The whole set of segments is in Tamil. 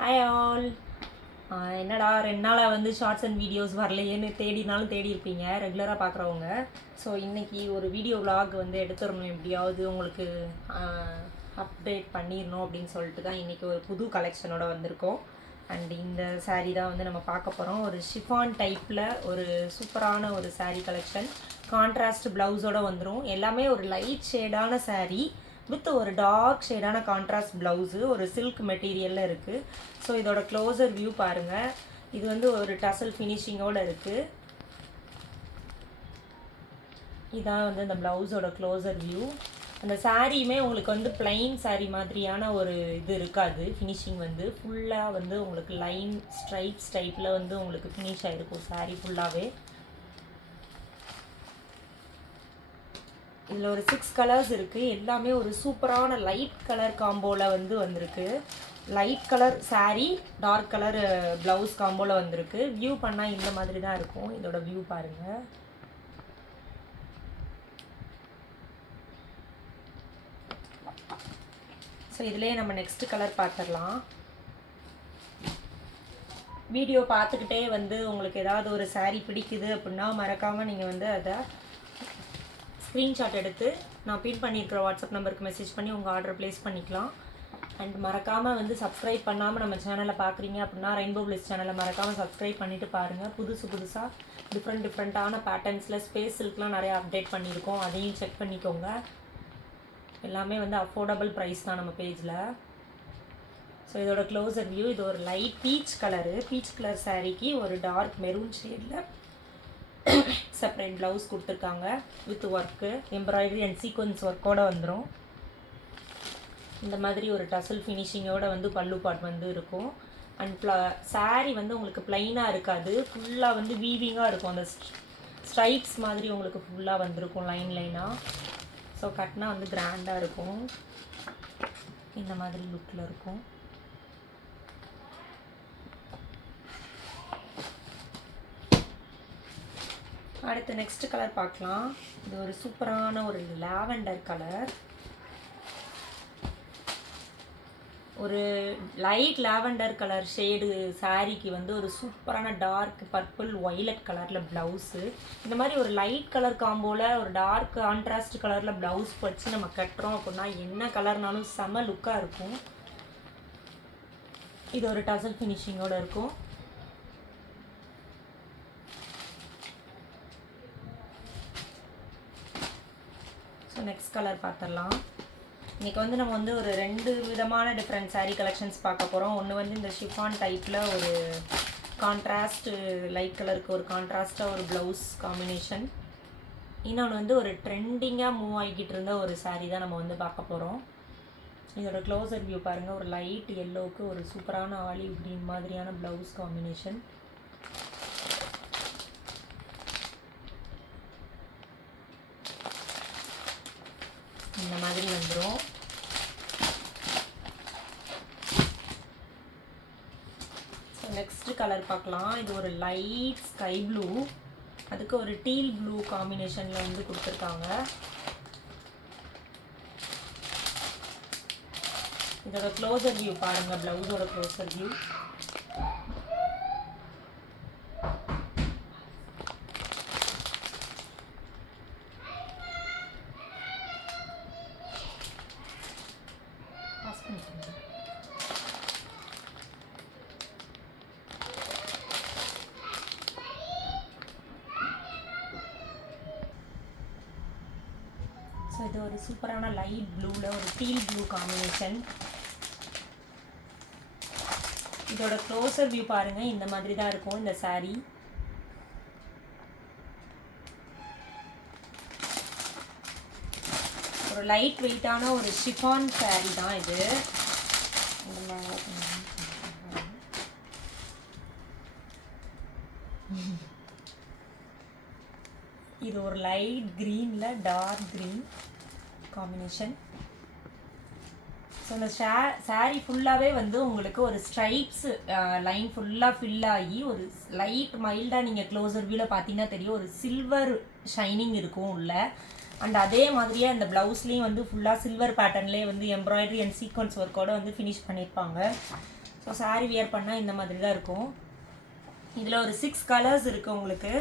Hi all. என்னடா 2 நாளாக வந்து ஷார்ட்ஸ் அண்ட் வீடியோஸ் வரலையேன்னு தேடினாலும் தேடி இருப்பீங்க ரெகுலராக பார்க்குறவங்க. ஸோ இன்றைக்கி ஒரு வீடியோ விலாக் வந்து எடுத்துடணும், எப்படியாவது உங்களுக்கு அப்டேட் பண்ணிடணும் அப்படின்னு சொல்லிட்டு தான் இன்றைக்கி ஒரு புது கலெக்ஷனோட வந்திருக்கோம். அண்ட் இந்த சாரீ தான் வந்து நம்ம பார்க்க போகிறோம். ஒரு ஷிஃபான் டைப்பில் ஒரு சூப்பரான ஒரு சாரீ கலெக்ஷன். கான்ட்ராஸ்ட் ப்ளவுஸோடு வந்துடும். எல்லாமே ஒரு லைட் ஷேடான சாரீ வித் ஒரு டார்க் ஷேடான கான்ட்ராஸ்ட் ப்ளவுஸு, ஒரு சில்க் மெட்டீரியலில் இருக்குது. ஸோ இதோட க்ளோசர் வியூ பாருங்கள். இது வந்து ஒரு டசல் ஃபினிஷிங்கோடு இருக்குது. இதான் வந்து அந்த ப்ளவுஸோட க்ளோசர் வியூ. அந்த சாரியுமே உங்களுக்கு வந்து பிளைன் சாரீ மாதிரியான ஒரு இது இருக்காது. ஃபினிஷிங் வந்து ஃபுல்லாக வந்து உங்களுக்கு லைன் ஸ்ட்ரைப்ஸ் டைப்பில் வந்து உங்களுக்கு ஃபினிஷ் ஆகிருக்கும் சாரீ ஃபுல்லாகவே. இதில் ஒரு 6 கலர்ஸ் இருக்குது. எல்லாமே ஒரு சூப்பரான லைட் கலர் காம்போவில் வந்து வந்திருக்கு. Light colour sari, dark colour blouse காம்போவில் வந்திருக்கு. வியூ பண்ணால் இந்த மாதிரி தான் இருக்கும். இதோட வியூ பாருங்கள். ஸோ இதிலே நம்ம நெக்ஸ்ட் கலர் பார்த்துடலாம். வீடியோ பார்த்துக்கிட்டே வந்து உங்களுக்கு ஏதாவது ஒரு சாரீ பிடிக்குது அப்படின்னா மறக்காமல் நீங்கள் வந்து அதை ஸ்க்ரீன்ஷாட் எடுத்து நான் பின் பண்ணியிருக்கிற வாட்ஸ்அப் நம்பருக்கு மெசேஜ் பண்ணி உங்கள் ஆர்டர் ப்ளேஸ் பண்ணிக்கலாம். அண்ட் மறக்காமல் வந்து சப்ஸ்கிரைப் பண்ணாமல் நம்ம சேனலை பார்க்குறீங்க அப்படின்னா ரெயின்போ பிளிஸ் சேனலை மறக்காமல் சப்ஸ்கிரைப் பண்ணிவிட்டு பாருங்கள். புதுசாக டிஃப்ரெண்ட்டான பேட்டர்ன்ஸில் ஸ்பேஸ் சில்க்லாம் நிறையா அப்டேட் பண்ணியிருக்கோம். அதையும் செக் பண்ணிக்கோங்க. எல்லாமே வந்து அஃபோர்டபுள் ப்ரைஸ் தான் நம்ம பேஜில். ஸோ இதோட க்ளோசர் வியூ. இது ஒரு லைட் பீச் கலர் சாரீக்கு ஒரு டார்க் மெரூன் ஷேடில் செப்பரேட் ப்ளவுஸ் கொடுத்துருக்காங்க with work, embroidery and sequins ஒர்க்கோடு வந்துடும். இந்த மாதிரி ஒரு டசல் ஃபினிஷிங்கோடு வந்து பல்லு பாட் வந்து இருக்கும். அண்ட் சாரீ வந்து உங்களுக்கு ப்ளைனாக இருக்காது, ஃபுல்லாக வந்து வீவிங்காக இருக்கும். அந்த ஸ்ட்ரைப்ஸ் மாதிரி உங்களுக்கு ஃபுல்லாக வந்திருக்கும் லைனாக. ஸோ கட்னா வந்து கிராண்டாக இருக்கும். இந்த மாதிரி லுக்கில் இருக்கும். அடுத்து நெக்ஸ்ட் கலர் பார்க்கலாம். இது ஒரு சூப்பரான ஒரு லாவெண்டர் கலர். ஒரு லைட் லாவெண்டர் கலர் ஷேடு சாரீக்கு வந்து ஒரு சூப்பரான டார்க் பர்பிள் ஒய்லட் கலரில் ப்ளவுஸு. இந்த மாதிரி ஒரு லைட் கலர் காம்போவில் ஒரு டார்க் கான்ட்ராஸ்ட் கலரில் ப்ளவுஸ் வச்சு நம்ம கட்டுறோம் அப்படின்னா என்ன கலர்னாலும் செம லுக்காக இருக்கும். இது ஒரு டசல் ஃபினிஷிங்கோடு இருக்கும். ஸோ நெக்ஸ்ட் கலர் பார்த்துடலாம். இன்றைக்கி வந்து நம்ம வந்து ஒரு 2 விதமான டிஃப்ரெண்ட் சாரீ கலெக்ஷன்ஸ் பார்க்க போகிறோம். ஒன்று வந்து இந்த ஷிஃபான் டைப்பில் ஒரு கான்ட்ராஸ்ட்டு லைட் கலருக்கு ஒரு கான்ட்ராஸ்ட்டாக ஒரு ப்ளவுஸ் காம்பினேஷன். இன்னொன்று வந்து ஒரு ட்ரெண்டிங்காக மூவ் ஆகிக்கிட்டு இருந்த ஒரு சாரீ தான் நம்ம வந்து பார்க்க போகிறோம். இதோட க்ளோசர் வியூ பாருங்கள். ஒரு லைட் எல்லோவுக்கு ஒரு சூப்பரான ஆலிவ் க்ரீன் மாதிரியான ப்ளவுஸ் காம்பினேஷன். இந்த மாதிரி வந்துடும். ஸோ நெக்ஸ்ட் கலர் பார்க்கலாம். இது ஒரு லைட் ஸ்கை ப்ளூ, அதுக்கு ஒரு டீல் ப்ளூ காம்பினேஷனில் வந்து கொடுத்துருக்காங்க. இதோட க்ளோசர் வியூ பாருங்கள். ப்ளவுஸோட க்ளோசர் வியூ. ஸோ இது ஒரு சூப்பரான லைட் ப்ளூவில் ஒரு டீல் ப்ளூ காம்பினேஷன். இதோட க்ளோசர் வியூ பாருங்கள். இந்த மாதிரி தான் இருக்கும் இந்த சாரீ. ஒரு லைட் வெயிட்டான ஒரு ஷிஃபான் சாரீ தான் இது. இது ஒரு லைட் க்ரீனில் டார்க் க்ரீன் காம்பினேஷன். ஸோ இந்த சாரீ ஃபுல்லாகவே வந்து உங்களுக்கு ஒரு ஸ்ட்ரைப்ஸ் லைன் ஃபுல்லாக ஃபில் ஆகி ஒரு லைட் மைல்டாக நீங்கள் க்ளோசர் வியூவில் பார்த்தீங்கன்னா தெரியும், ஒரு சில்வர் ஷைனிங் இருக்கும் உள்ள. அண்ட் அதே மாதிரியே அந்த ப்ளவுஸ்லேயும் வந்து ஃபுல்லாக சில்வர் பேட்டர்ன்லேயே வந்து எம்ப்ராய்டரி அண்ட் சீக்வன்ஸ் ஒர்க்கோடு வந்து ஃபினிஷ் பண்ணியிருப்பாங்க. ஸோ சாரீ வியர் பண்ணால் இந்த மாதிரி தான் இருக்கும். இதில் ஒரு 6 கலர்ஸ் இருக்குது உங்களுக்கு.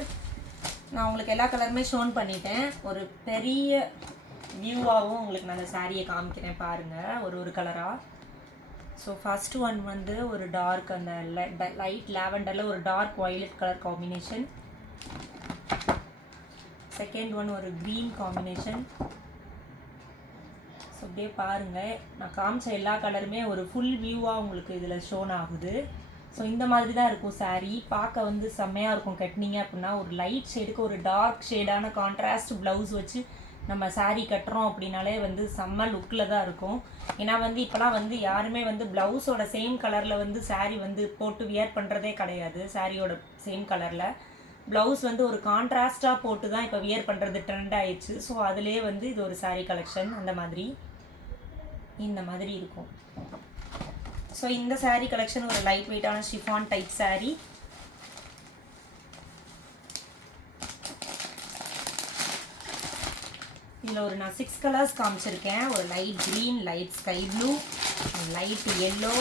நான் உங்களுக்கு எல்லா கலருமே ஷோன் பண்ணிட்டேன். ஒரு பெரிய வியூவாகவும் உங்களுக்கு நான் அந்த சாரியை காமிக்கிறேன் பாருங்கள் ஒரு கலராக. ஸோ ஃபஸ்ட்டு ஒன் வந்து ஒரு டார்க் அந்த லைட் லாவெண்டரில் ஒரு dark violet colour combination. Second one ஒரு க்ரீன் காம்பினேஷன். ஸோ அப்படியே பாருங்கள், நான் காமிச்ச எல்லா கலருமே ஒரு ஃபுல் வியூவாக உங்களுக்கு இதில் ஷோன் ஆகுது. ஸோ இந்த மாதிரி தான் இருக்கும் சாரீ. பார்க்க வந்து செம்மையாக இருக்கும். கட்டினீங்க அப்படின்னா ஒரு லைட் ஷேடுக்கு ஒரு டார்க் ஷேடான கான்ட்ராஸ்ட் ப்ளவுஸ் வச்சு நம்ம சாரீ கட்டுறோம் அப்படின்னாலே வந்து செம்ம லுக்கில் தான் இருக்கும். ஏன்னா வந்து இப்போலாம் வந்து யாருமே வந்து ப்ளவுஸோட சேம் கலரில் வந்து சாரீ வந்து போட்டு வியர் பண்ணுறதே கிடையாது. சாரியோட சேம் கலரில் ப்ளவுஸ் வந்து ஒரு கான்ட்ராஸ்ட்டாக போட்டு தான் இப்போ வியர் பண்ணுறது ட்ரெண்ட் ஆயிடுச்சு. ஸோ அதுலேயே வந்து இது ஒரு சாரீ கலெக்ஷன் அந்த மாதிரி இந்த மாதிரி இருக்கும். ஸோ இந்த சாரீ கலெக்ஷன் ஒரு லைட் வெயிட்டான ஷிஃபான் டைப் சாரீ. இதில் ஒரு நான் 6 கலர்ஸ் காமிச்சிருக்கேன். ஒரு light green, light sky blue, light yellow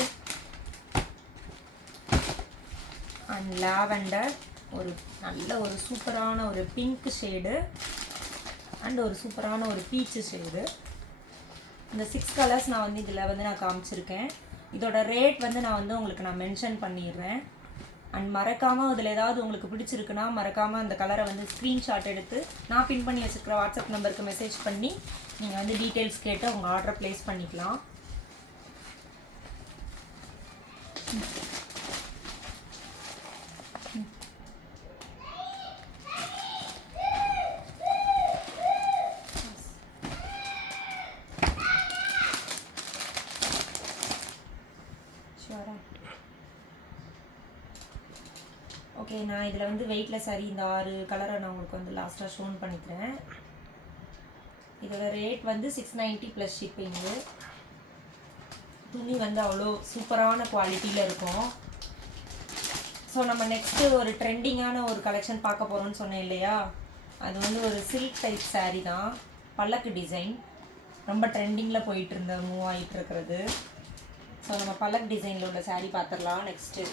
and lavender, ஒரு நல்ல ஒரு சூப்பரான ஒரு பிங்க் ஷேடு அண்ட் ஒரு சூப்பரான ஒரு பீச்சு ஷேடு. இந்த 6 கலர்ஸ் நான் வந்து இதில் வந்து நான் காமிச்சிருக்கேன். இதோட ரேட் வந்து நான் வந்து உங்களுக்கு நான் மென்ஷன் பண்ணிடுறேன். அண்ட் மறக்காமல் இதில் ஏதாவது உங்களுக்கு பிடிச்சிருக்குன்னா மறக்காமல் அந்த கலரை வந்து ஸ்க்ரீன்ஷாட் எடுத்து நான் பின் பண்ணி வச்சுருக்கிற வாட்ஸ்அப் நம்பருக்கு மெசேஜ் பண்ணி நீங்கள் வந்து டீட்டெயில்ஸ் கேட்டு உங்கள் ஆர்டரை ப்ளேஸ் பண்ணிக்கலாம். ஓகே, நான் இதில் வந்து வெயிட்டில் சாரி இந்த 6 கலரை நான் உங்களுக்கு வந்து லாஸ்ட்டாக ஷோன் பண்ணிக்கிறேன். இதோட ரேட் வந்து 690 ப்ளஸ் ஷிப்பிங்கு. துணி வந்து அவ்வளோ சூப்பரான குவாலிட்டியில் இருக்கும். ஸோ நம்ம நெக்ஸ்ட்டு ஒரு ட்ரெண்டிங்கான ஒரு கலெக்ஷன் பார்க்க போகிறோம்னு சொன்னேன் இல்லையா, அது வந்து ஒரு சில்க் டைப் சாரீ தான். பல்லக்கு டிசைன் ரொம்ப ட்ரெண்டிங்கில் போயிட்டு இருந்த மூவ் ஆகிட்டு இருக்கிறது. ஸோ நம்ம பல்லக் டிசைனில் உள்ள சாரீ பார்த்துடலாம் நெக்ஸ்ட்டு.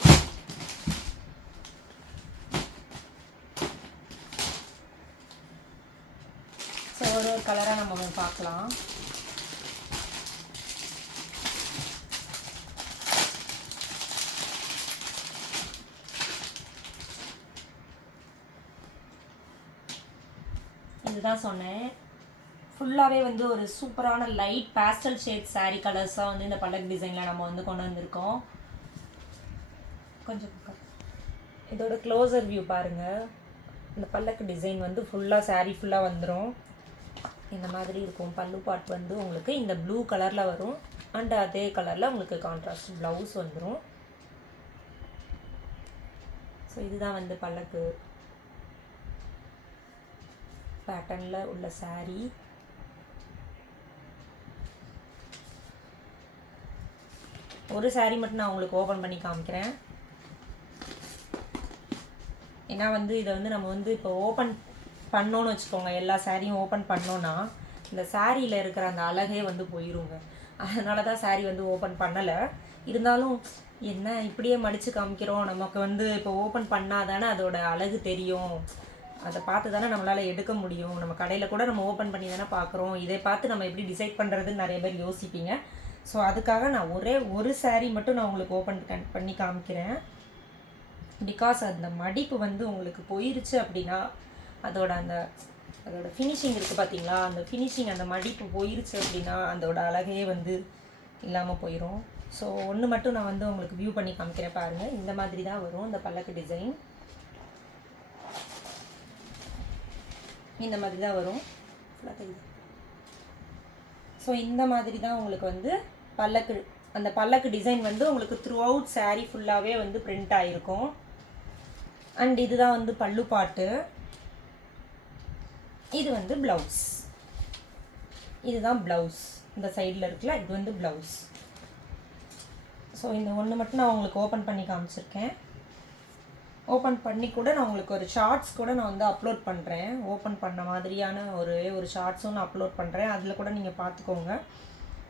ஸோ ஒரு கலராக நம்ம பார்க்கலாம். இதுதான் சொன்னேன், ஃபுல்லாகவே வந்து ஒரு சூப்பரான லைட் பேஸ்டல் ஷேட் சாரீ கலர்ஸாக வந்து இந்த பல்லக் டிசைனில் நம்ம வந்து கொண்டு வந்திருக்கோம். கொஞ்சம் இதோட க்ளோசர் வியூ பாருங்கள். இந்த பல்லக்கு டிசைன் வந்து ஃபுல்லாக சாரீ ஃபுல்லாக வந்துடும். இந்த மாதிரி இருக்கும். பல்லு பார்ட் வந்து உங்களுக்கு இந்த ப்ளூ கலரில் வரும் அண்ட் அதே கலரில் உங்களுக்கு கான்ட்ராஸ்ட் ப்ளவுஸ் வந்துடும். ஸோ இதுதான் வந்து பல்லக்கு பேட்டர்னில் உள்ள சாரீ. ஒரு சாரீ மட்டும் நான் உங்களுக்கு ஓப்பன் பண்ணி காமிக்கிறேன். ஏன்னா வந்து இதை வந்து நம்ம வந்து இப்போ ஓப்பன் பண்ணோன்னு வச்சுக்கோங்க, எல்லா சாரியும் ஓப்பன் பண்ணோன்னா இந்த சாரியில் இருக்கிற அந்த அழகே வந்து போயிருங்க. அதனால தான் சாரீ வந்து ஓப்பன் பண்ணலை. இருந்தாலும் என்ன இப்படியே மடித்து காமிக்கிறோம், நமக்கு வந்து இப்போ ஓப்பன் பண்ணால் தானே அதோட அழகு தெரியும், அதை பார்த்து தானே நம்மளால் எடுக்க முடியும். நம்ம கடையில் கூட நம்ம ஓப்பன் பண்ணி தானே பார்க்குறோம், இதை பார்த்து நம்ம எப்படி டிசைட் பண்ணுறதுன்னு நிறைய பேர் யோசிப்பீங்க. ஸோ அதுக்காக நான் ஒரு சாரீ மட்டும் நான் உங்களுக்கு ஓப்பன் பண்ணி காமிக்கிறேன். பிகாஸ் அந்த மடிப்பு வந்து உங்களுக்கு போயிருச்சு அப்படின்னா அதோட ஃபினிஷிங் இருக்குது பார்த்தீங்களா, அந்த ஃபினிஷிங் அந்த மடிப்பு போயிருச்சு அப்படின்னா அதோட அழகே வந்து இல்லாமல் போயிடும். ஸோ ஒன்று மட்டும் நான் வந்து உங்களுக்கு வியூ பண்ணி காமிக்கிறேன் பாருங்கள். இந்த மாதிரி தான் வரும் இந்த பல்லக்கு டிசைன். இந்த மாதிரி தான் வரும். ஸோ இந்த மாதிரி தான் உங்களுக்கு வந்து அந்த பல்லக்கு டிசைன் வந்து உங்களுக்கு த்ரூ அவுட் சாரீ ஃபுல்லாகவே வந்து பிரிண்ட் ஆகிருக்கும். அண்ட் இதுதான் வந்து பல்லு பாட்டு. இது வந்து ப்ளவுஸ். இதுதான் ப்ளவுஸ். இந்த சைடில் இருக்குல்ல, இது வந்து ப்ளவுஸ். ஸோ இந்த ஒன்று மட்டும் நான் உங்களுக்கு ஓப்பன் பண்ணி காமிச்சிருக்கேன். ஓப்பன் பண்ணி கூட நான் உங்களுக்கு ஒரு ஷார்ட்ஸ் கூட நான் வந்து அப்லோட் பண்ணுறேன். ஓப்பன் பண்ண மாதிரியான ஒரு ஷார்ட்ஸும் நான் அப்லோட் பண்ணுறேன். அதில் கூட நீங்கள் பார்த்துக்கோங்க.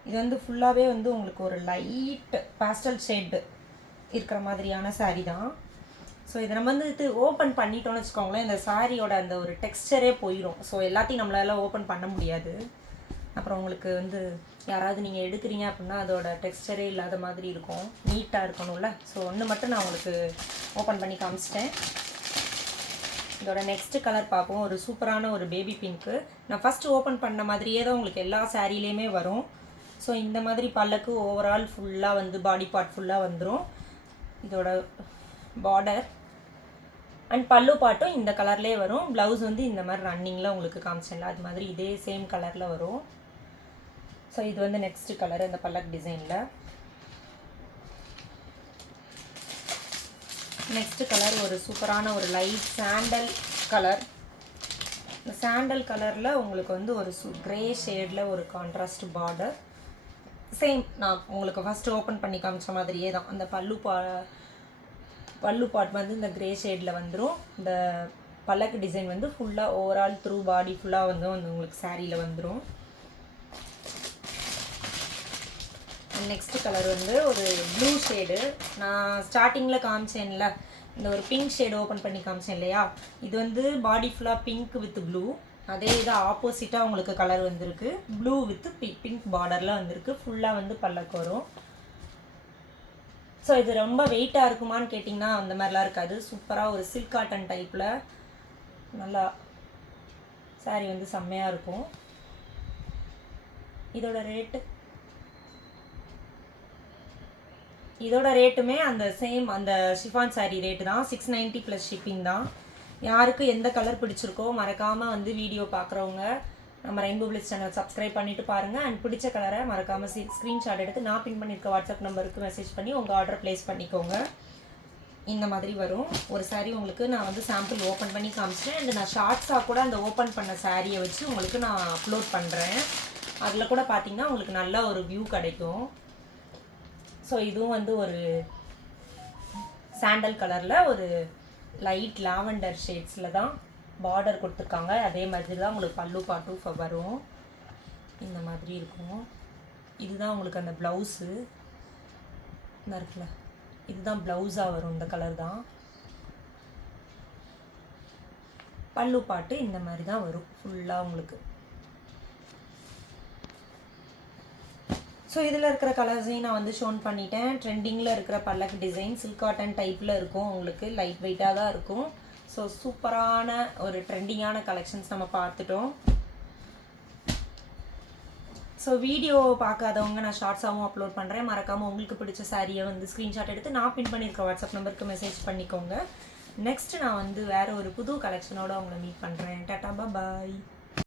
இது வந்து ஃபுல்லாகவே வந்து உங்களுக்கு ஒரு லைட் பேஸ்டல் ஷேடு இருக்கிற மாதிரியான saree தான். ஸோ இதை நம்ம வந்து இது ஓப்பன் பண்ணிட்டோம்னு வச்சுக்கோங்களேன், இந்த சாரியோட அந்த ஒரு டெக்ஸ்டரே போயிடும். ஸோ எல்லாத்தையும் நம்மளால ஓப்பன் பண்ண முடியாது. அப்புறம் உங்களுக்கு வந்து யாராவது நீங்கள் எடுக்கிறீங்க அப்படின்னா அதோட டெக்ஸ்டரே இல்லாத மாதிரி இருக்கும், நீட்டாக இருக்கணும்ல. ஸோ ஒன்று மட்டும் நான் உங்களுக்கு ஓப்பன் பண்ணி காமிச்சிட்டேன். இதோட நெக்ஸ்ட் கலர் பார்ப்போம். ஒரு சூப்பரான ஒரு பேபி பிங்க்கு. நான் ஃபஸ்ட்டு ஓப்பன் பண்ண மாதிரியே தான் உங்களுக்கு எல்லா சாரீலேயுமே வரும். ஸோ இந்த மாதிரி பல்லக்கு ஓவரால் ஃபுல்லாக வந்து பாடி பார்ட் ஃபுல்லாக வந்துடும். இதோட பார்டர் அண்ட் பல்லு பாட்டும் இந்த கலர்லேயே வரும். ப்ளவுஸ் வந்து இந்த மாதிரி ரன்னிங்கில் உங்களுக்கு காமிச்சேன்ல அது மாதிரி இதே சேம் கலரில் வரும். ஸோ இது வந்து நெக்ஸ்ட் கலர் இந்த பல்லக் டிசைனில். நெக்ஸ்ட் கலர் ஒரு சூப்பரான ஒரு லைட் சாண்டல் கலர். இந்த சாண்டல் கலரில் உங்களுக்கு வந்து ஒரு கிரே ஷேடில் ஒரு கான்ட்ராஸ்ட் பார்டர். சேம் நான் உங்களுக்கு ஃபஸ்ட்டு ஓப்பன் பண்ணி காமிச்ச மாதிரியே தான். அந்த பல்லு பார்ட் வந்து இந்த கிரே ஷேடில் வந்துடும். இந்த பல்லக்கு டிசைன் வந்து ஃபுல்லாக ஓவரால் த்ரூ பாடி ஃபுல்லாக வந்து உங்களுக்கு சாரியில் வந்துடும். நெக்ஸ்ட் கலர் வந்து ஒரு ப்ளூ ஷேடு. நான் ஸ்டார்டிங்கில் காமிச்சேன்ல இந்த ஒரு பிங்க் ஷேடு ஓப்பன் பண்ணி காமிச்சேன் இல்லையா, இது வந்து பாடி ஃபுல்லாக பிங்க் வித் ப்ளூ. அதே இது ஆப்போசிட்டாக உங்களுக்கு கலர் வந்திருக்கு, ப்ளூ வித் பிங்க் பார்டரில் வந்திருக்கு. ஃபுல்லாக வந்து பல்லக்கு வரும். ஸோ இது ரொம்ப வெயிட்டாக இருக்குமான்னு கேட்டிங்கன்னா அந்த மாதிரிலாம் இருக்காது. சூப்பராக ஒரு சில்க் காட்டன் டைப்பில் நல்லா சாரீ வந்து செம்மையாக இருக்கும். இதோட ரேட்டுமே அந்த சேம் அந்த ஷிஃபான் சாரீ ரேட்டு தான், 690 ப்ளஸ் ஷிப்பிங் தான். யாருக்கு எந்த கலர் பிடிச்சிருக்கோ மறக்காமல் வந்து வீடியோ பார்க்குறவங்க நம்ம ரெயின்போ பிளிஸ் சேனல் சப்ஸ்கிரைப் பண்ணிவிட்டு பாருங்கள். அண்ட் பிடிச்ச கலரை மறக்காமல் ஸ்க்ரீன்ஷாட் எடுத்து நான் பின் பண்ணியிருக்க வாட்ஸ்அப் நம்பருக்கு மெசேஜ் பண்ணி உங்கள் ஆர்டர் ப்ளேஸ் பண்ணிக்கோங்க. இந்த மாதிரி வரும். ஒரு சாரீ உங்களுக்கு நான் வந்து சாம்பிள் ஓப்பன் பண்ணி காமிச்சிட்டேன். அண்ட் நான் ஷார்ட்ஸாக கூட அந்த ஓப்பன் பண்ண சாரியை வச்சு உங்களுக்கு நான் அப்லோட் பண்ணுறேன். அதில் கூட பார்த்தீங்கன்னா உங்களுக்கு நல்ல ஒரு வியூ கிடைக்கும். ஸோ இதுவும் வந்து ஒரு சாண்டல் கலரில் ஒரு லைட் லாவெண்டர் ஷேட்ஸில் தான் பார்டர் கொடுத்துருக்காங்க. அதே மாதிரி தான் உங்களுக்கு பல்லு பாட்டும் வரும். இந்த மாதிரி இருக்கும். இதுதான் உங்களுக்கு அந்த ப்ளவுஸு இருக்குல்ல, இதுதான் ப்ளவுஸாக வரும். இந்த கலர் தான் பல்லு பாட்டு. இந்த மாதிரி தான் வரும் ஃபுல்லாக உங்களுக்கு. ஸோ இதில் இருக்கிற கலர்ஸையும் நான் வந்து ஷோன் பண்ணிட்டேன். ட்ரெண்டிங்கில் இருக்கிற பல்லக்கு டிசைன் சில்க் காட்டன் டைப்பில் இருக்கும். உங்களுக்கு லைட் வெயிட்டாக தான் இருக்கும். ஸோ சூப்பரான ஒரு ட்ரெண்டிங்கான கலெக்ஷன்ஸ் நம்ம பார்த்துட்டோம். ஸோ வீடியோ பார்க்காதவங்க நான் ஷார்ட்ஸாகவும் அப்லோட் பண்ணுறேன். மறக்காமல் உங்களுக்கு பிடிச்ச சாரியை வந்து ஸ்க்ரீன்ஷாட் எடுத்து நான் பின் பண்ணியிருக்க வாட்ஸ்அப் நம்பருக்கு மெசேஜ் பண்ணிக்கோங்க. நெக்ஸ்ட்டு நான் வந்து வேறு ஒரு புது கலெக்ஷனோடு உங்களை மீட் பண்ணுறேன். டாடா பாய்.